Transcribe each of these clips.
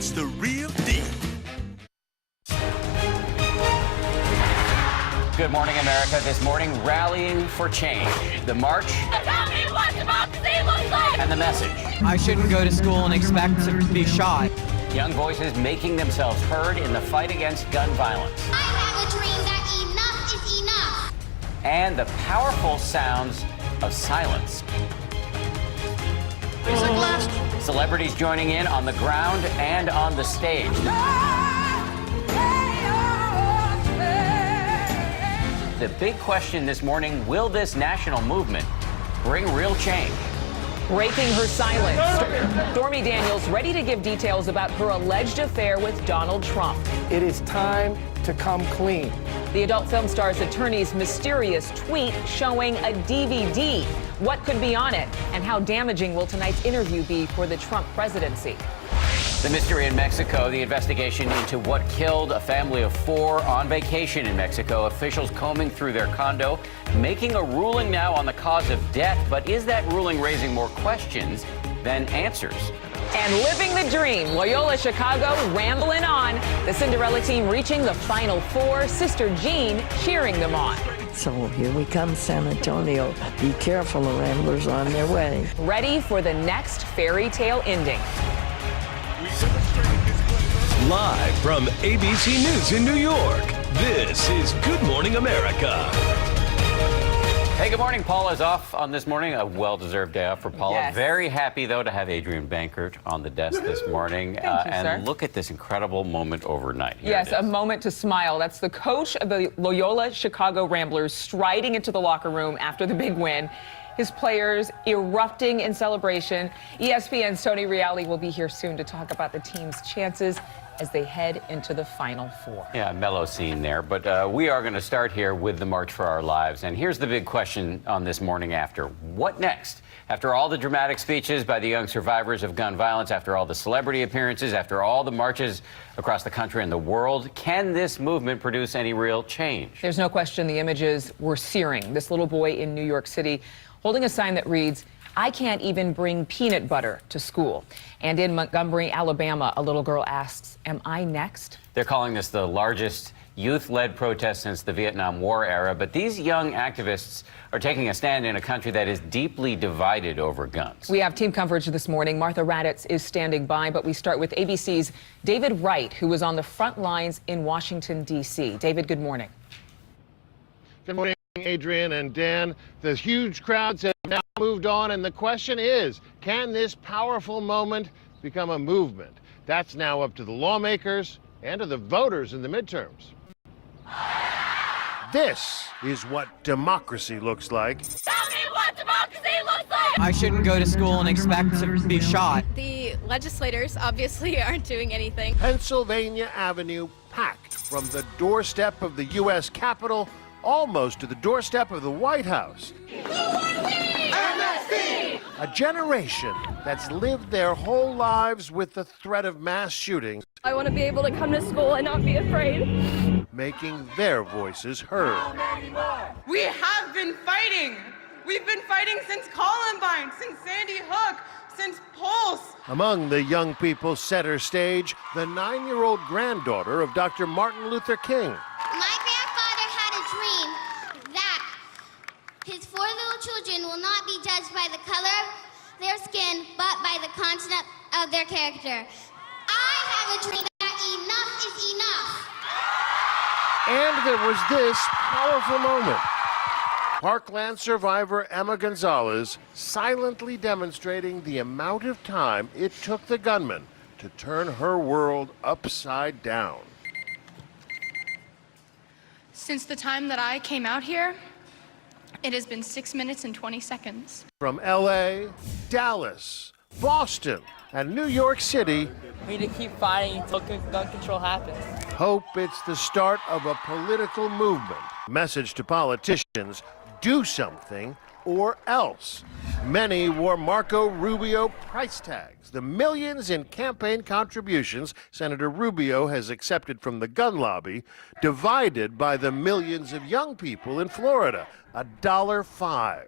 It's the real deal. Good morning, America. This morning, rallying for change. The march Tell me what democracy looks like! and the message. I shouldn't go to school and expect to be shot. Young voices making themselves heard in the fight against gun violence. I have a dream that enough is enough. And the powerful sounds of silence. Celebrities joining in on the ground and on the stage. The big question this morning, will this national movement bring real change? Breaking her silence. Stormy Daniels ready to give details about her alleged affair with Donald Trump. It is time to come clean. The adult film star's attorney's mysterious tweet showing a DVD. What could be on it? And how damaging will tonight's interview be for the Trump presidency? The mystery in Mexico, the investigation into what killed a family of 4 on vacation in Mexico. Officials combing through their condo, making a ruling now on the cause of death. But is that ruling raising more questions than answers? And living the dream, Loyola Chicago rambling on. The Cinderella team reaching the Final Four. Sister Jean cheering them on. So here we come, San Antonio. Be careful, the Ramblers are on their way. Ready for the next fairy tale ending. Live from ABC News in New York, this is Good Morning America. Hey, good morning. Paula's off on this morning. A well-deserved day off for Paula. Yes. Very happy, though, to have Adrian Bankert on the desk this morning. Thank you, and sir. Look at this incredible moment overnight. Here Yes, it is. a moment to smile. That's the coach of the Loyola Chicago Ramblers striding into the locker room after the big win. His players erupting in celebration. ESPN's Tony Reali will be here soon to talk about the team's chances as they head into the Final Four. Yeah, mellow scene there. But we are going to start here with the March for Our Lives. And here's the big question on this morning after. What next? After all the dramatic speeches by the young survivors of gun violence, after all the celebrity appearances, after all the marches across the country and the world, can this movement produce any real change? There's no question the images were searing. This little boy in New York City holding a sign that reads, "I can't even bring peanut butter to school." And in Montgomery, Alabama, a little girl asks, "Am I next?" They're calling this the largest youth-led protest since the Vietnam War era. But these young activists are taking a stand in a country that is deeply divided over guns. We have team coverage this morning. Martha Raddatz is standing by, but we start with ABC's David Wright, who was on the front lines in Washington, D.C. David, good morning. Good morning, Adrian and Dan. The huge crowds have now moved on, and the question is, can this powerful moment become a movement? That's now up to the lawmakers and to the voters in the midterms. This is what democracy looks like. Tell me what democracy looks like! I shouldn't go to school and expect to be shot. The legislators obviously aren't doing anything. Pennsylvania Avenue packed from the doorstep of the U.S. Capitol almost to the doorstep of the White House. A generation that's lived their whole lives with the threat of mass shootings, I want to be able to come to school and not be afraid. making their voices heard. We have been fighting. We've been fighting since Columbine, since Sandy Hook, since Pulse. Among the young people center stage, the 9-year-old granddaughter of Dr. Martin Luther King. My grandfather had a dream that his 4 little children will not be judged by the color of their skin, but by the content of their character. I have a dream that enough is enough. And there was this powerful moment. Parkland survivor Emma Gonzalez silently demonstrating the amount of time it took the gunman to turn her world upside down. Since the time that I came out here, it has been 6 minutes and 20 seconds. From LA, Dallas, Boston, and New York City, We need to keep fighting until gun control happens. hope it's the start of a political movement. Message to politicians, do something or else. Many wore Marco Rubio price tags. The millions in campaign contributions Senator Rubio has accepted from the gun lobby, divided by the millions of young people in Florida, $1.05.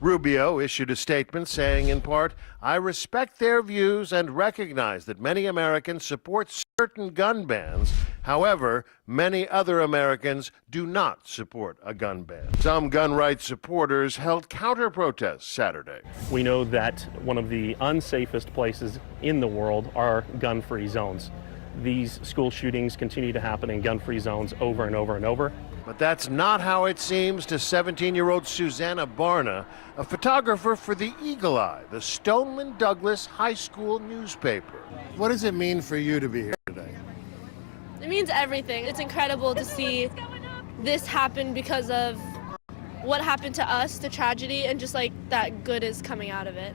Rubio issued a statement saying, in part, "I respect their views and recognize that many Americans support certain gun bans. However, many other Americans do not support a gun ban." Some gun rights supporters held counter-protests Saturday. We know that one of the unsafest places in the world are gun-free zones. These school shootings continue to happen in gun-free zones over and over and over. But that's not how it seems to 17-year-old Susanna Barna, a photographer for the Eagle Eye, the Stoneman Douglas High School newspaper. What does it mean for you to be here today? It means everything. It's incredible to see this happen because of what happened to us, the tragedy, and just like that good is coming out of it.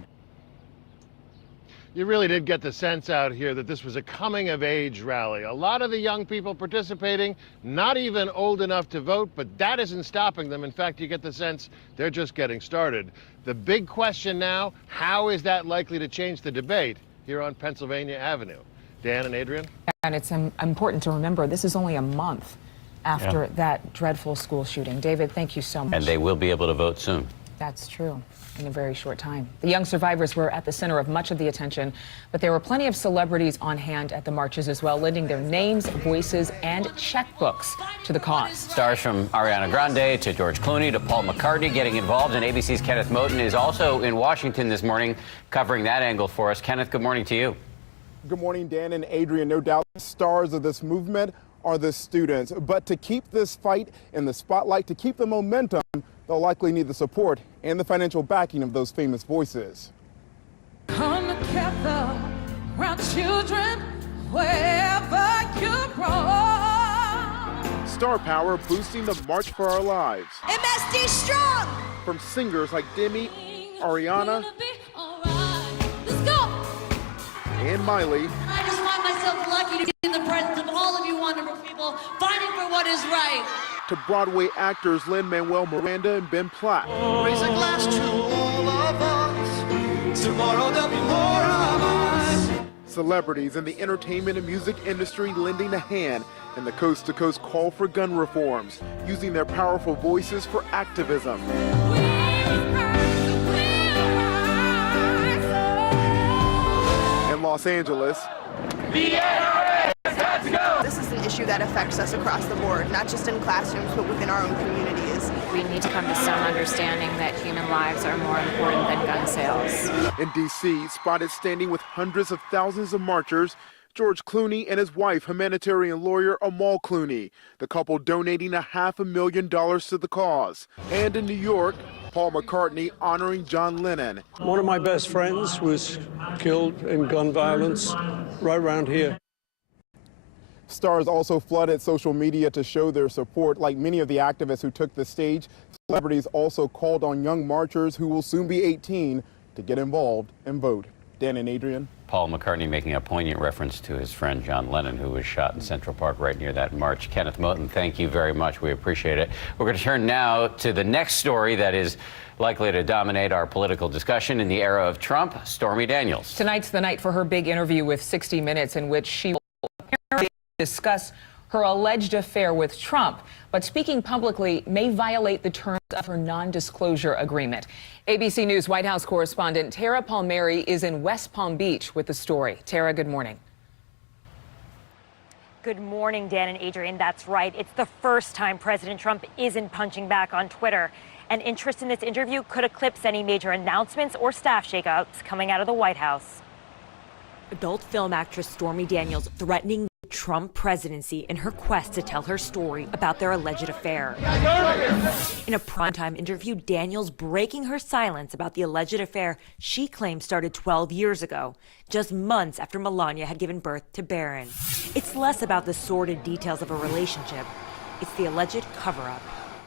You really did get the sense out here that this was a coming-of-age rally. A lot of the young people participating, not even old enough to vote, but that isn't stopping them. In fact, you get the sense they're just getting started. The big question now, how is that likely to change the debate here on Pennsylvania Avenue? Dan and Adrian? And it's important to remember this is only a month after that dreadful school shooting. David, thank you so much. And they will be able to vote soon. That's true, in a very short time. The young survivors were at the center of much of the attention, but there were plenty of celebrities on hand at the marches as well, lending their names, voices, and checkbooks to the cause. Stars from Ariana Grande to George Clooney to Paul McCartney getting involved, and ABC's Kenneth Moten is also in Washington this morning covering that angle for us. Kenneth, good morning to you. Good morning, Dan and Adrian. No doubt the stars of this movement are the students, but to keep this fight in the spotlight, to keep the momentum, they'll likely need the support and the financial backing of those famous voices. Come together around children wherever you roam. Star power boosting the March for Our Lives. MSD strong! From singers like Demi, Ariana, Let's go! and Miley, I just find myself lucky to be in the presence of all of you wonderful people fighting for what is right. to Broadway actors Lin-Manuel Miranda and Ben Platt. Raise a glass to all of us. Tomorrow there'll be more of us. Celebrities in the entertainment and music industry lending a hand in the coast-to-coast call for gun reforms, using their powerful voices for activism. In Los Angeles, The NRA has to go! This is an issue that affects us across the board, not just in classrooms, but within our own communities. We need to come to some understanding that human lives are more important than gun sales. in D.C., spotted standing with hundreds of thousands of marchers, George Clooney and his wife, humanitarian lawyer Amal Clooney, the couple donating $500,000 to the cause. And in New York, Paul McCartney honoring John Lennon. One of my best friends was killed in gun violence right around here. Stars also flooded social media to show their support. Like many of the activists who took the stage, celebrities also called on young marchers who will soon be 18 to get involved and vote. Dan and Adrian. Paul McCartney making a poignant reference to his friend John Lennon, who was shot in Central Park right near that march. Kenneth Moten, thank you very much. We appreciate it. We're going to turn now to the next story that is likely to dominate our political discussion in the era of Trump, Stormy Daniels. Tonight's the night for her big interview with 60 Minutes, in which she will apparently discuss her alleged affair with Trump, but speaking publicly may violate the terms of her non-disclosure agreement. ABC News White House correspondent Tara Palmieri is in West Palm Beach with the story. Tara, good morning. Good morning, Dan and Adrian. That's right. It's the first time President Trump isn't punching back on Twitter. And interest in this interview could eclipse any major announcements or staff shakeouts coming out of the White House. Adult film actress Stormy Daniels threatening the Trump presidency in her quest to tell her story about their alleged affair. In a primetime interview, Daniels breaking her silence about the alleged affair she claims started 12 years ago, just months after Melania had given birth to Barron. It's less about the sordid details of a relationship. It's the alleged cover-up.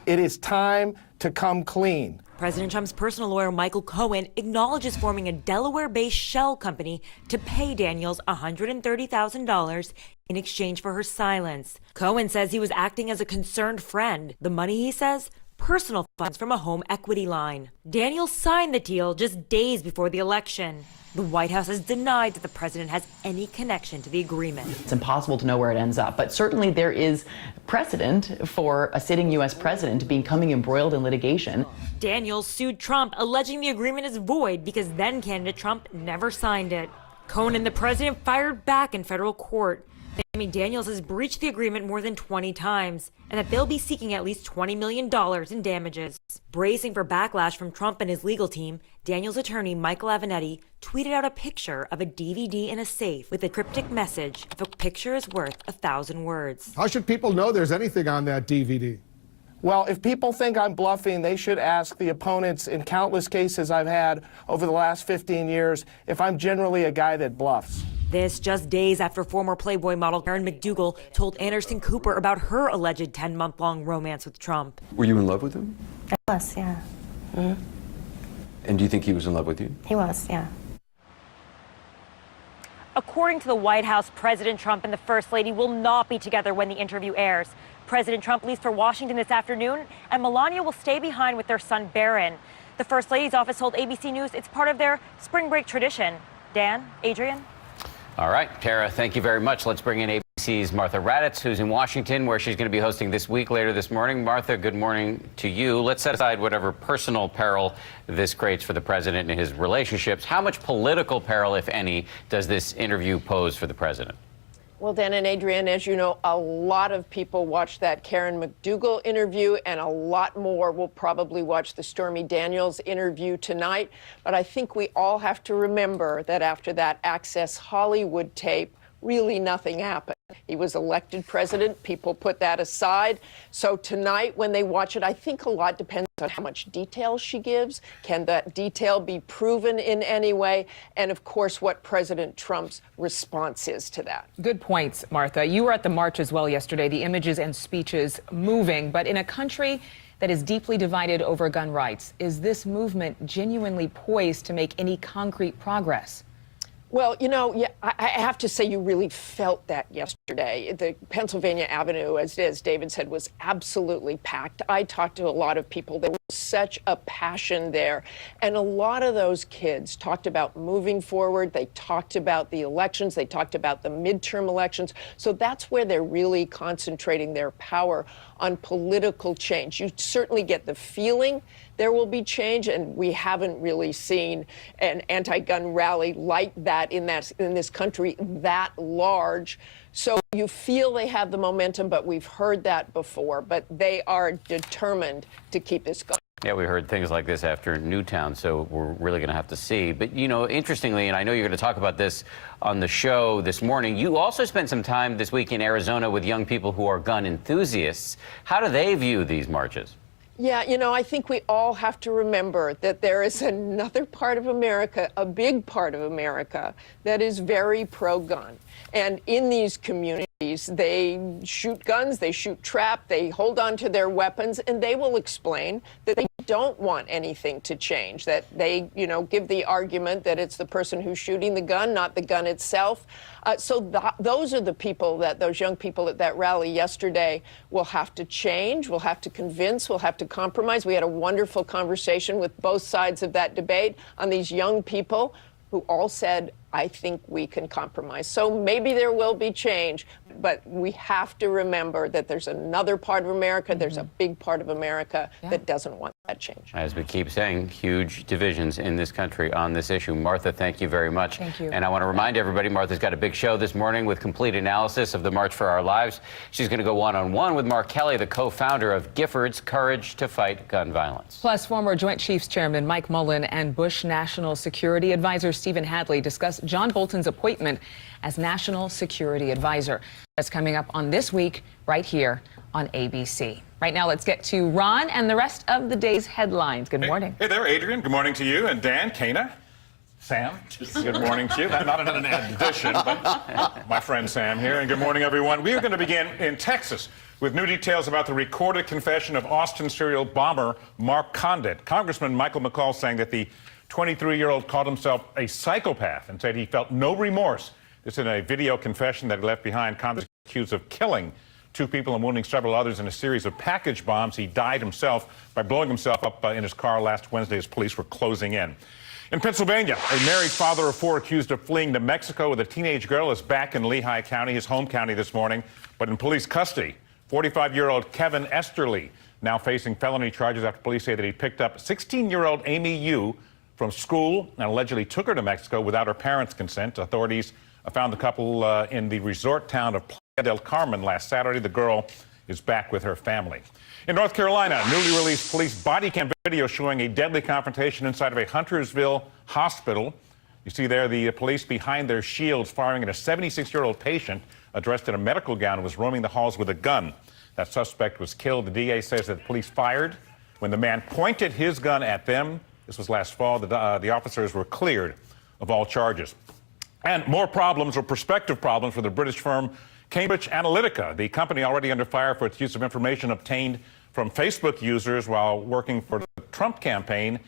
It is time to come clean. President Trump's personal lawyer Michael Cohen acknowledges forming a Delaware-based shell company to pay Daniels $130,000 in exchange for her silence. Cohen says he was acting as a concerned friend. The money, he says, personal funds from a home equity line. Daniels signed the deal just days before the election. The White House has denied that the president has any connection to the agreement. It's impossible to know where it ends up, but certainly there is precedent for a sitting U.S. president becoming embroiled in litigation. Daniels sued Trump, alleging the agreement is void because then-candidate Trump never signed it. Cohen and the president fired back in federal court, claiming Daniels has breached the agreement more than 20 times and that they'll be seeking at least $20 million in damages. Bracing for backlash from Trump and his legal team, Daniels' attorney Michael Avenatti tweeted out a picture of a DVD in a safe with a cryptic message, "If a picture is worth 1,000 words." How should people know there's anything on that DVD? Well, if people think I'm bluffing, they should ask the opponents in countless cases I've had over the last 15 years if I'm generally a guy that bluffs. This just days after former Playboy model Karen McDougal told Anderson Cooper about her alleged 10-month-long romance with Trump. Were you in love with him? I was, yeah. Mm-hmm. And do you think he was in love with you? He was, yeah. According to the White House, President Trump and the First Lady will not be together when the interview airs. President Trump leaves for Washington this afternoon, and Melania will stay behind with their son, Barron. The First Lady's office told ABC News it's part of their spring break tradition. Dan, Adrian? All right, Tara, thank you very much. Let's bring in ABC's Martha Raddatz, who's in Washington, where she's going to be hosting This Week later this morning. Martha, good morning to you. Let's set aside whatever personal peril this creates for the president and his relationships. How much political peril, if any, does this interview pose for the president? Well, Dan and Adrienne, as you know, a lot of people watched that Karen McDougal interview, and a lot more will probably watch the Stormy Daniels interview tonight. But I think we all have to remember that after that Access Hollywood tape, really nothing happened. He was elected president. People put that aside. So tonight, when they watch it, I think a lot depends on how much detail she gives. Can that detail be proven in any way? And of course, what President Trump's response is to that. Good points, Martha. You were at the march as well yesterday, the images and speeches moving. But in a country that is deeply divided over gun rights, is this movement genuinely poised to make any concrete progress? Well, you know, yeah, I have to say you really felt that yesterday. The Pennsylvania Avenue, as David said, was absolutely packed. I talked to a lot of people. There was such a passion there. And a lot of those kids talked about moving forward. They talked about the elections. They talked about the midterm elections. So that's where they're really concentrating their power on political change. You certainly get the feeling there will be change, and we haven't really seen an anti-gun rally like that in this country that large. So you feel they have the momentum, but we've heard that before. But they are determined to keep this going. Yeah, we heard things like this after Newtown, so we're really going to have to see. But, you know, interestingly, and I know you're going to talk about this on the show this morning, you also spent some time this week in Arizona with young people who are gun enthusiasts. How do they view these marches? Yeah, you know, I think we all have to remember that there is another part of America, a big part of America, that is very pro-gun. And in these communities, they shoot guns, they shoot trap, they hold on to their weapons, and they will explain that they don't want anything to change, that they, you know, give the argument that it's the person who's shooting the gun, not the gun itself. Those are the people that those young people at that rally yesterday will have to change, will have to convince, will have to compromise. We had a wonderful conversation with both sides of that debate on these young people who all said, I think we can compromise. So maybe there will be change, but we have to remember that there's another part of America, there's a big part of America that doesn't want that change. As we keep saying, huge divisions in this country on this issue. Martha, thank you very much. Thank you. And I want to remind everybody, Martha's got a big show this morning with complete analysis of the March for Our Lives. She's going to go one-on-one with Mark Kelly, the co-founder of Giffords Courage to Fight Gun Violence. Plus, former Joint Chiefs Chairman Mike Mullen and Bush National Security Advisor Stephen Hadley discuss John Bolton's appointment as National Security Advisor. That's coming up on This Week right here on ABC. Right now, let's get to Ron and the rest of the day's headlines. Good morning. Hey there, Adrian. Good morning to you. And Dan, Kana, Sam, good morning to you. Not an addition, but my friend Sam here. And good morning, everyone. We are going to begin in Texas with new details about the recorded confession of Austin serial bomber Mark Condit. Congressman Michael McCaul saying that the 23-year-old called himself a psychopath and said he felt no remorse. This is in a video confession that he left behind. Condit accused of killing 2 people and wounding several others in a series of package bombs. He died himself by blowing himself up in his car last Wednesday as police were closing in. In Pennsylvania, a married father of 4 accused of fleeing to Mexico with a teenage girl is back in Lehigh County, his home county, this morning, but in police custody. 45-year-old Kevin Esterly now facing felony charges after police say that he picked up 16-year-old Amy Yu from school and allegedly took her to Mexico without her parents' consent. Authorities found the couple in the resort town of Playa del Carmen last Saturday. The girl is back with her family. In North Carolina, newly released police body cam video showing a deadly confrontation inside of a Huntersville hospital. You see there the police behind their shields firing at a 76-year-old patient dressed in a medical gown and was roaming the halls with a gun. That suspect was killed. The DA says that the police fired when the man pointed his gun at them. This was last fall. The officers were cleared of all charges. And more problems, or prospective problems, for the British firm Cambridge Analytica, the company already under fire for its use of information obtained from Facebook users while working for the Trump campaign.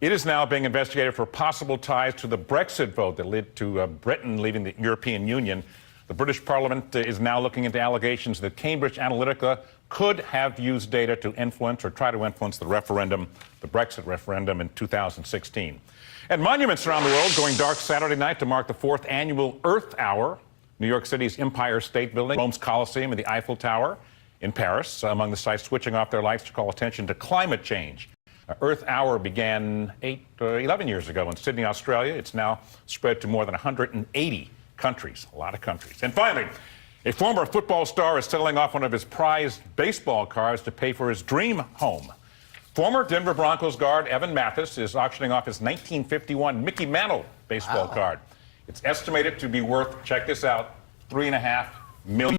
It is now being investigated for possible ties to the Brexit vote that led to Britain leaving the European Union. The British Parliament is now looking into allegations that Cambridge Analytica could have used data to influence or try to influence the referendum, the Brexit referendum in 2016. And monuments around the world going dark Saturday night to mark the 4th annual Earth Hour. New York City's Empire State Building, Rome's Colosseum, and the Eiffel Tower in Paris, among the sites switching off their lights to call attention to climate change. Earth Hour began 11 years ago in Sydney, Australia. It's now spread to more than 180 countries, a lot of countries. And finally, a former football star is selling off one of his prized baseball cards to pay for his dream home. Former Denver Broncos guard Evan Mathis is auctioning off his 1951 Mickey Mantle baseball card. It's estimated to be worth, check this out, $3.5 million,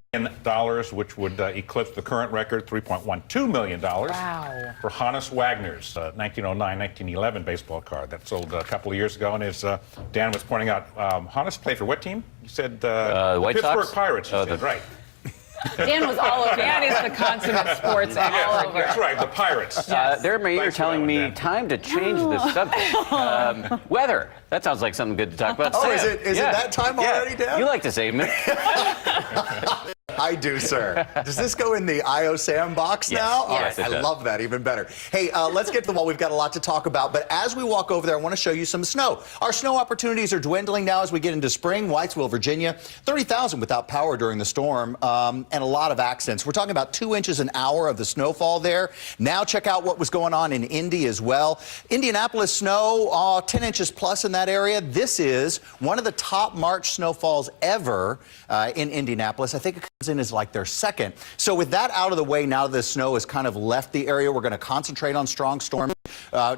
which would eclipse the current record, $3.12 million. Wow. For Hannes Wagner's 1909-1911 baseball card that sold a couple of years ago. And as Dan was pointing out, Hannes played for what team? You said White Pittsburgh Sox? Pirates, you said, right. Dan was all over. Dan is the consummate sports expert. That's right, the Pirates. There, you're telling me time to change the subject. Weather. That sounds like something good to talk about. Oh, Sam. is it that time already, Dan? You like to save me. I do, sir. Does this go in the IO Sam box now? All yes, right, I love that, even better. Hey, let's get to the wall. We've got a lot to talk about, but as we walk over there, I want to show you some snow. Our snow opportunities are dwindling now as we get into spring. Whitesville, Virginia, 30,000 without power during the storm, and a lot of accidents. We're talking about 2 inches an hour of the snowfall there. Now check out what was going on in Indy as well. Indianapolis snow, 10 inches plus in that area. This is one of the top March snowfalls ever in Indianapolis. I think it comes in as like their second. So with that out of the way, now the snow has kind of left the area. We're going to concentrate on strong storms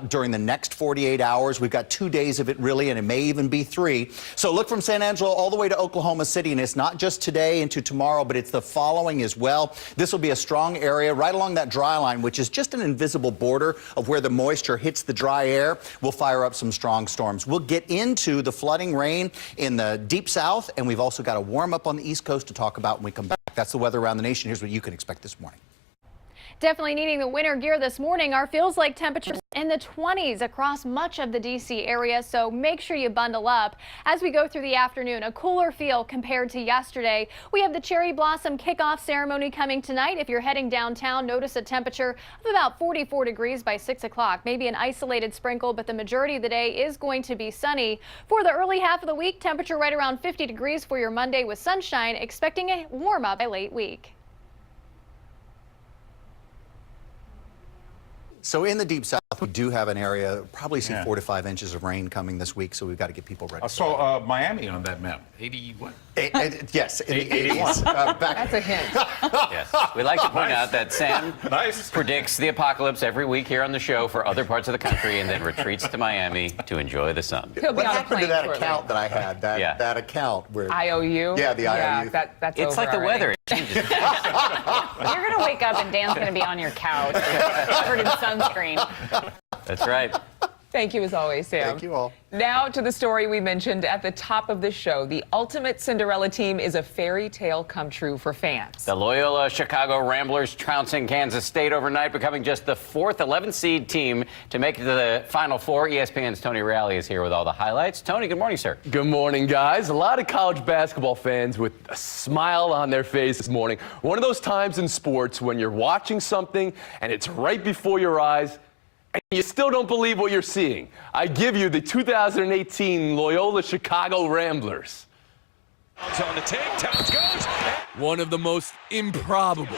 during the next 48 hours. We've got 2 days of it, really, and it may even be 3. So look from San Angelo all the way to Oklahoma City, and it's not just today into tomorrow, but it's the following as well. This will be a strong area right along that dry line, which is just an invisible border of where the moisture hits the dry air. We'll fire up some strong storms. We'll get into the flooding rain in the deep south, and we've also got a warm up on the East Coast to talk about when we come back. That's the weather around the nation. Here's what you can expect this morning. Definitely needing the winter gear this morning. Our feels like temperatures in the 20s across much of the D.C. area, so make sure you bundle up. As we go through the afternoon, a cooler feel compared to yesterday. We have the cherry blossom kickoff ceremony coming tonight. If you're heading downtown, notice a temperature of about 44 degrees by 6 o'clock. Maybe an isolated sprinkle, but the majority of the day is going to be sunny. For the early half of the week, temperature right around 50 degrees for your Monday with sunshine, expecting a warm up by late week. So in the deep south, we do have an area, probably see 4 to 5 inches of rain coming this week, so we've got to get people ready. I saw Miami on that map. 80 what? Yes, in the 81. 80s. That's a hint. Yes. We like to point out that Sam predicts the apocalypse every week here on the show for other parts of the country and then retreats to Miami to enjoy the sun. What happened to that account that I had? That account where IOU? Yeah, the IOU. That's it's over like the already. weather. It changes. You're going to wake up and Dan's going to be on your couch covered in sunscreen. That's right. Thank you as always, Sam. Thank you all. Now to the story we mentioned at the top of the show. The ultimate Cinderella team is a fairy tale come true for fans. The Loyola Chicago Ramblers trouncing Kansas State overnight, becoming just the fourth 11th seed team to make it to the Final Four. ESPN's Tony Reali is here with all the highlights. Tony, good morning, sir. Good morning, guys. A lot of college basketball fans with a smile on their face this morning. One of those times in sports when you're watching something and it's right before your eyes, and you still don't believe what you're seeing. I give you the 2018 Loyola Chicago Ramblers. On the take, Towns goes. One of the most improbable